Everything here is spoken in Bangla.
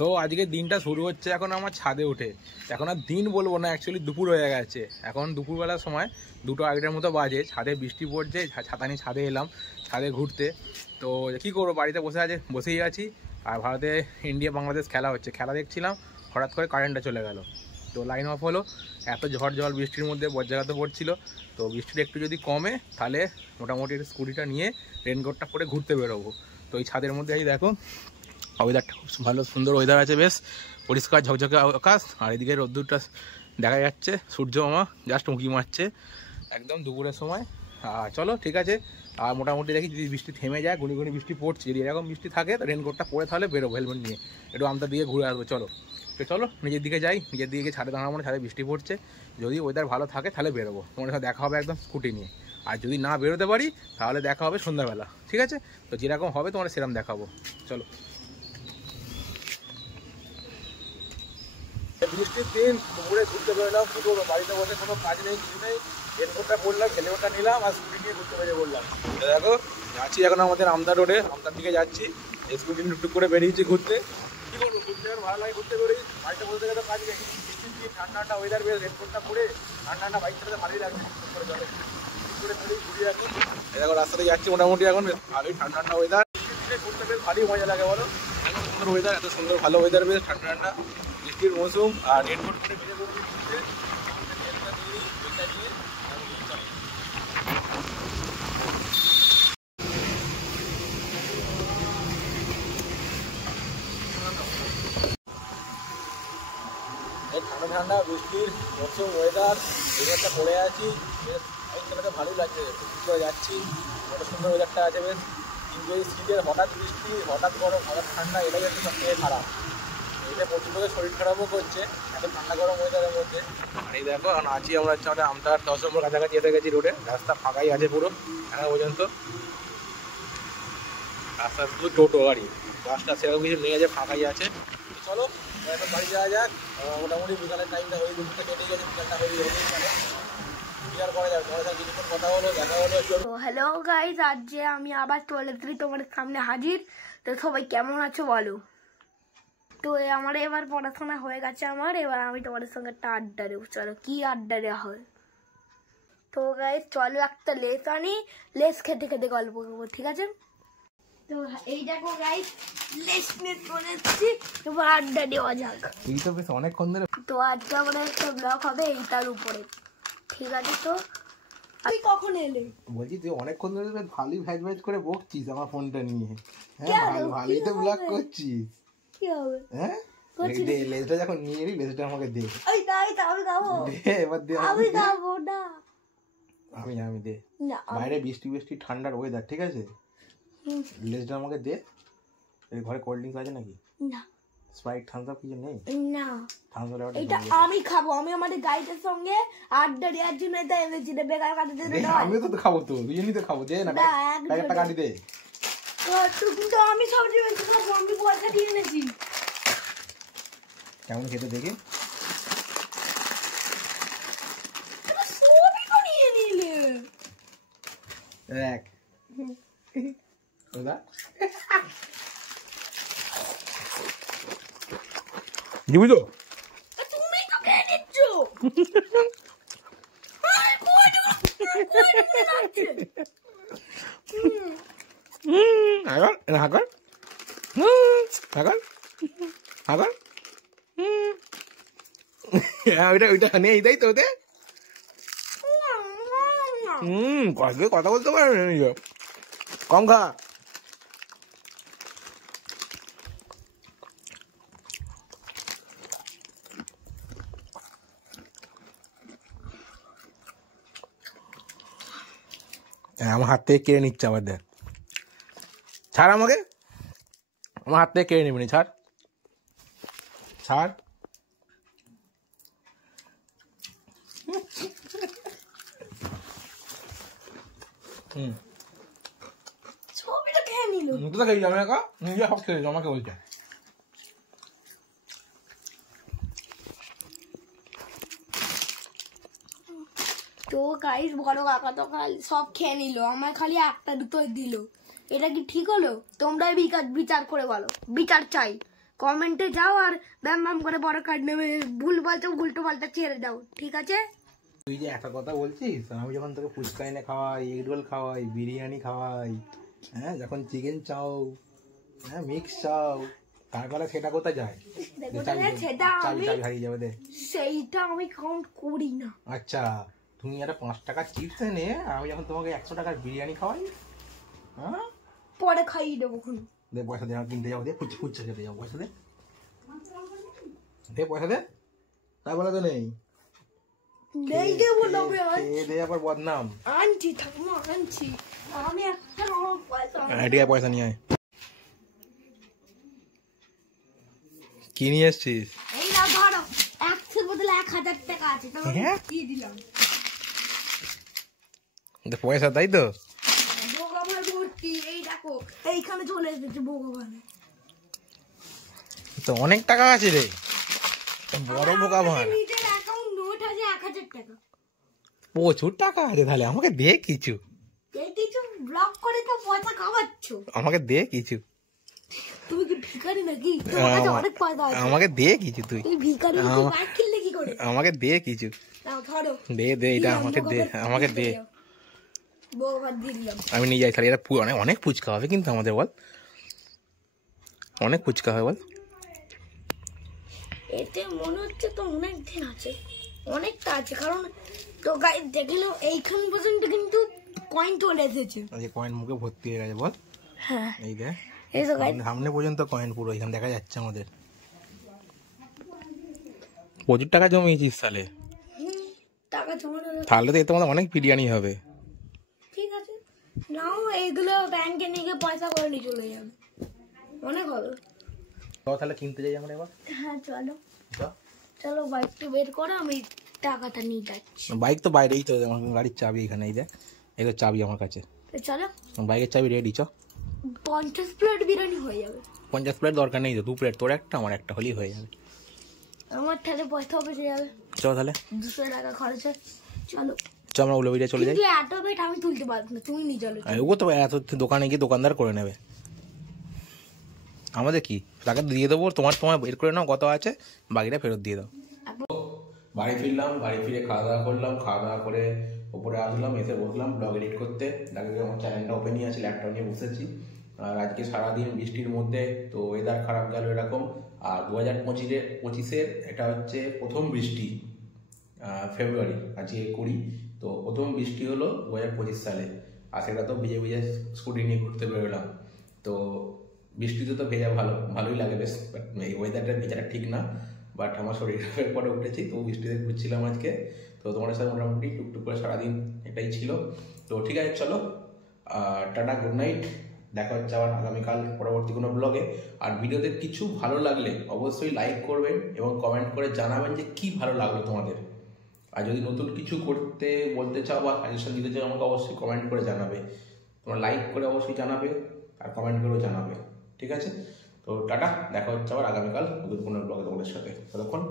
সো আজকে দিনটা শুরু হচ্ছে এখন আমার ছাদে উঠে। এখন আর দিন বলবো না, অ্যাকচুয়ালি দুপুর হয়ে গেছে। এখন দুপুরবেলার সময় 2:08 মতো বাজে, ছাদে বৃষ্টি পড়ছে, ছাতা নিয়ে ছাদে এলাম ছাদে ঘুরতে। তো কী করবো, বাড়িতে বসেই আছি। আর ভারতে ইন্ডিয়া বাংলাদেশ খেলা হচ্ছে, খেলা দেখছিলাম, হঠাৎ করে কারেন্টটা চলে গেল। তো লাইন অফ হলো। এত ঝড় জল বৃষ্টির মধ্যে বজ্রাঘাতও পড়ছিল। তো বৃষ্টিটা একটু যদি কমে তাহলে মোটামুটি স্কুটিটা নিয়ে রেনকোটটা পরে ঘুরতে বেরোবো। তো এই ছাদের মধ্যে এই দেখো ওয়েদারটা খুব ভালো, সুন্দর ওয়েদার আছে, বেশ পরিষ্কার ঝকঝকে আকাশ। আর এদিকে রোদ্দুরটা দেখা যাচ্ছে, সূর্য মামা জাস্ট উঁকি মারছে একদম দুপুরের সময়। চলো ঠিক আছে। আর মোটামুটি দেখি যদি বৃষ্টি থেমে যায়, গুনি গুনি বৃষ্টি পড়ছে, যদি এরকম বৃষ্টি থাকে তো রেনকোটটা পরে তাহলে বেরোবো হেলমেট নিয়ে, একটু আমতা দিয়ে ঘুরে আসবো। চলো তো চলো নিজের দিকে যাই, নিজের দিকে ছাদে দাঁড়াবো না, ছাদে বৃষ্টি পড়ছে। যদি ওয়েদার ভালো থাকে তাহলে বেরোবো, তোমার সাথে দেখা হবে একদম স্কুটি নিয়ে। আর যদি না বেরোতে পারি তাহলে দেখা হবে সন্ধ্যাবেলা, ঠিক আছে? তো যেরকম হবে তোমার সেরকম দেখাবো, চলো। বৃষ্টির দিন দুপুরে ঘুরতে বেরোলাম, কী করবো, বাড়িতে বসে কোনো কাজ নেই, কিছু নেই। রেনকোটটা পরলাম, হেলমেটটা নিলাম আর স্কুটি নিয়ে ঘুরতে বেরিয়ে পড়লাম। দেখো যাচ্ছি এখন আমাদের আমতা রোডে, আমতার দিকে যাচ্ছি। স্কুটি টুকটুক করে বেরিয়েছি ঘুরতে। কী করবো, ঘুরতে আর ভালো লাগে, ঘুরতে বেরিয়ে বাড়িতে বলতে গেলে তো কাজ নেই। বৃষ্টির দিন, ঠান্ডা ঠান্ডা ওয়েদার, বেশ রেনকোটটা পরে ঠান্ডা ঠান্ডা বাইক চালাতে ভালোই লাগছে। করে চলে করে বেরিয়ে ঘুরিয়ে এখন দেখো রাস্তাতে যাচ্ছি, মোটামুটি এখন ভালোই ঠান্ডা ঠান্ডা ওয়েদার। বৃষ্টির দিনে ঘুরতে বেশ ভালোই মজা লাগে বলো, এত সুন্দর ওয়েদার, এত সুন্দর ভালো ওয়েদার, বেশ ঠান্ডা ঠান্ডা বৃষ্টির মৌসুম। আর রেনকোট করে বেরিয়ে পড়ছি ঘুরতে। ঠান্ডা ঠান্ডা বৃষ্টির মৌসুম ওয়েদার, ওয়েদারটা পড়ে আছি, বাইক চালাতে ভালোই লাগছে, করে যাচ্ছি, কত সুন্দর ওয়েদারটা আছে বেশ। কিন্তু এই শীতের হঠাৎ বৃষ্টি, হঠাৎ গরম, হঠাৎ ঠান্ডা, এটাই হচ্ছে সবথেকে খারাপ। এটা প্রচুর করে শরীর খারাপও করছে এত ঠান্ডা গরম ওয়েদারের মধ্যে। আর এই দেখো এখন আছি আমরা হচ্ছে আমাদের আমতার 10 নম্বর কাছাকাছি এসে গেছি রোডে, রাস্তা ফাঁকাই আছে পুরো এখন পর্যন্ত। রাস্তা শুধু টোটো গাড়ি, বাসটা সেরকম কিছু নেই, আছে ফাঁকাই আছে। চলো এখন বাড়ি যাওয়া যাক। মোটামুটি বিকালের টাইমটা হয়ে, দুপুরটা কেটে গেছে, বিকালটা হয়ে গেলে কি আর করা যাবে, তোমার সাথে কিছুক্ষণ কথা হলো, দেখা হলো। তো হ্যালো গাইজ, আজ যে আমি আবার চলে এসেছি তোমাদের সামনে হাজির। তো সবাই কেমন আছো বলো। তো আমার এবার পড়াশোনা হয়ে গেছে আমার, এবার আমি তোমাদের সঙ্গে একটা আড্ডা দেবো। চলো কি আড্ডা দেওয়া হয়। তো গাইজ চলো একটা লেস আনি, লেস খেতে খেতে গল্প করবো, ঠিক আছে? তো এই দেখো গাইজ লেস নিয়ে চলে এসেছি, এবার আড্ডা দেওয়া যাক। এই তো বেশ অনেকক্ষণ ধরে। তো আজকে আমাদের একটা ব্লগ হবে এইটার উপরে, ঠিক আছে? তো তুই কখন এলে? বলছি তুই অনেকক্ষণ ধরে ভালোই ভ্যাজ করে বকছিস আমার ফোনটা নিয়ে। হ্যাঁ ভালোই তো ব্লগ করছিস। কি হবে? হ্যাঁ দে, লেজটা যখন নিয়ে এলি লেজটা আমাকে দে। এই তাই তাহলে খাবো। দে এবার দে। আমি খাবো না। আমি দে। না বাইরে বৃষ্টি ঠান্ডার ওয়েদার, ঠিক আছে? লেজটা আমাকে দে। এই ঘরে কোল্ড ড্রিঙ্কস আছে নাকি? না। স্প্রাইট, থামস আপ কিছু নেই? না থামস এটা আমি খাবো, আমি আমাদের গাইডের সঙ্গে আড্ডা দেওয়ার জন্য এটা এনেছি রে, বেকার কাটে দে। আমি তো খাবো, তো দুজনেই তো খাবো, দে না প্যাকেটটা কাটি দে। তো কিন্তু আমি সবচেয়ে বেশি খাবো, আমি পয়সা দিয়ে এনেছি। কেমন খেতে দেখি? সবই তো নিয়ে নিলে। দেখ ওদা দিবি তো? তুমি তো খেয়ে নিচ্ছ। ওইটা নেই তাই তো ওতে। কথা বলতে পারে কম খা। আমার হাত থেকে কেড়ে নিচ্ছে আবার, দেখ। ছাড় আমাকে, আমার হাত থেকে কেড়ে নিবি, ছাড় ছাড়। ছবিটা খেয়ে নিল। তো খেয়ে যাবে না, নিজে সব খেয়ে আমাকে বলছে। তো গাইস বড় কাকা তো সব খেয়ে নিল, আমার খালি একটা দুটোই দিল। এটা কি ঠিক হলো? তোমরাই বিচার করে বলো, বিচার চাই। কমেন্টে যাও আর ব্যাম ব্যাম করে বড় কার্ড নেবে, ভুল বলতে উল্টো পাল্টা ছেড়ে দাও, ঠিক আছে? তুই যে এত কথা বলছিস, আমি যখন তোকে ফুচকা এনে খাওয়াই, এগ রোল খাওয়াই, বিরিয়ানি খাওয়াই, হ্যাঁ, যখন চিকেন চাও, হ্যাঁ, মিক্স চাও, তারপরে সেটা কোথায় যায়? সেটা আমি চাবি হারিয়ে যাবে দে। সেইটা আমি কাউন্ট করি না। আচ্ছা, তুমি একটা 5 টাকার চিপস এনে আমি যখন তোমাকে 100 টাকার বিরিয়ানি খাওয়াই, হ্যাঁ, পরে খাইয়ে দেবো কোনো। দে পয়সা দে, কিনতে যাবো, দে ফুচকা খেতে যাবো, পয়সা দে, দে পয়সা দে, তাই বলে তো নেই নেই দেবো না, দে, আবার বদনাম। আনছি ঠাকুমা, আনছি আমি একটা পয়সা আইডিয়া, পয়সা নিয়ে আয়। কি নিয়ে এসছিস? এই না ধরো, 100 বদলে 1000 টাকা আছে, তো দিয়ে দিলাম। পয়সা তাই তো? ভগবান ভর্তি, এই দেখো এইখানে চলে এসেছে ভগবান। তো অনেক টাকা আছে রে, বড় ভগবান। নিজের অ্যাকাউন্ট নোট আছে 1000 টাকা। প্রচুর টাকা আছে, তাহলে আমাকে দে কিছু। এই কিছু ব্লক করে তো পয়সা খাওয়াচ্ছ, আমাকে দে কিছু। তুমি কি ভিখারি নাকি? তোমার কাছে অনেক পয়সা আছে, আমাকে দে কিছু। তুই ভিখারি, তুই বাইক কিনলে কি করে? আমাকে দে কিছু। নাও ধরো, দে দে, এটা আমাকে দে, আমাকে দে। ভগবান দিয়ে দিলাম। আমি নিয়ে যাই, তাহলে এটা অনেক ফুচকা হবে কিন্তু আমাদের, বল, অনেক ফুচকা হবে বল। এতে মনে হচ্ছে তো অনেক দিন আছে, অনেকটা আছে, কারণ তো গাইস দেখে নাও এইখান পর্যন্ত কিন্তু কয়েন চলে এসেছে। এই কয়েন মুখে ভর্তি হয়ে গেছে, বল। হ্যাঁ, এই দেখ, এই তো গাইস সামনে পর্যন্ত কয়েন পুরো এখানে দেখা যাচ্ছে আমাদের। প্রচুর টাকা জমিয়েছিস তাহলে। টাকা জমানো, তাহলে তো এতে আমাদের অনেক বিরিয়ানি হবে। ঠিক আছে, নাও এইগুলো ব্যাংকে নিয়ে গিয়ে পয়সা করে নিয়ে চলে যাবে, অনেক হবে। তাহলে কিনতে যাই আমরা এবার। হ্যাঁ চলো, চলো বাইকটা বের করো, আমি টাকাটা নিয়ে যাচ্ছি। বাইক তো বাইরেই তো, আমার গাড়ির চাবি এখানে, এই দেখ, এই তো চাবি আমার কাছে, চলো, বাইকের চাবি রেডি। চ, 50 প্লেট বিরিয়ানি হয়ে যাবে। 50 প্লেট দরকার নেই তো, 2 প্লেট তোর একটা আমার একটা হলেই হয়ে যাবে। আমার তাহলে পয়সা বেঁচে যাবে, চ তাহলে 200 টাকা খরচ হয়। চলো, চ, আমরা উলোবিড়ে চলে যাই। কিন্তু এত বেট আমি তুলতে পারবো না, তুমি নিয়ে চলো। ও তো এত দোকানে গিয়ে দোকানদার করে নেবে, আমাদের কি, তাকে দিয়ে দেবো, তোমার বের করে নাও কত আছে, বাকিটা ফেরত দিয়ে দাও। বাড়ি ফিরলাম, বাড়ি ফিরে খাওয়া দাওয়া করলাম, খাওয়া দাওয়া করে উপরে আসলাম, এসে বসলাম ব্লগ এডিট করতে। দেখো আমার চ্যানেলটা ওপেনই আছে, ল্যাপটপ নিয়ে বসেছি। আর আজকে সারাদিন বৃষ্টির মধ্যে, তো ওয়েদার খারাপ গেল এরকম। আর 2025-এর এটা হচ্ছে প্রথম বৃষ্টি, ফেব্রুয়ারি, আজকে 20, তো প্রথম বৃষ্টি হলো 2025 সালে। আর সেটা তো ভিজে ভিজে স্কুটি নিয়ে ঘুরতে বেরোলাম। তো বৃষ্টিতে তো ভেজা ভালোই লাগে বেশ, বাট এই ওয়েদারটা ভেজাটা ঠিক না। বাট আমার শরীরের পরে উঠেছি, তো বৃষ্টিতে ঘুরছিলাম আজকে। তো তোমাদের সাথে মোটামুটি টুকটুক করে সারাদিন এটাই ছিল। তো ঠিক আছে, চলো, টাটা, গুড নাইট। দেখা হচ্ছে আবার আগামীকাল পরবর্তী কোনো ব্লগে। আর ভিডিওতে কিছু ভালো লাগলে অবশ্যই লাইক করবেন এবং কমেন্ট করে জানাবেন যে কি ভালো লাগলো তোমাদের। আর যদি নতুন কিছু করতে বলতে চাও বা সাজেশন দিতে চাও, আমাকে অবশ্যই কমেন্ট করে জানাবে। তোমরা লাইক করে অবশ্যই জানাবে আর কমেন্ট করেও জানাবে, ঠিক আছে? তো টাটা, দেখা হচ্ছে আবার আগামীকাল নতুন কোনো ব্লগে তোমাদের সাথে। ততক্ষণ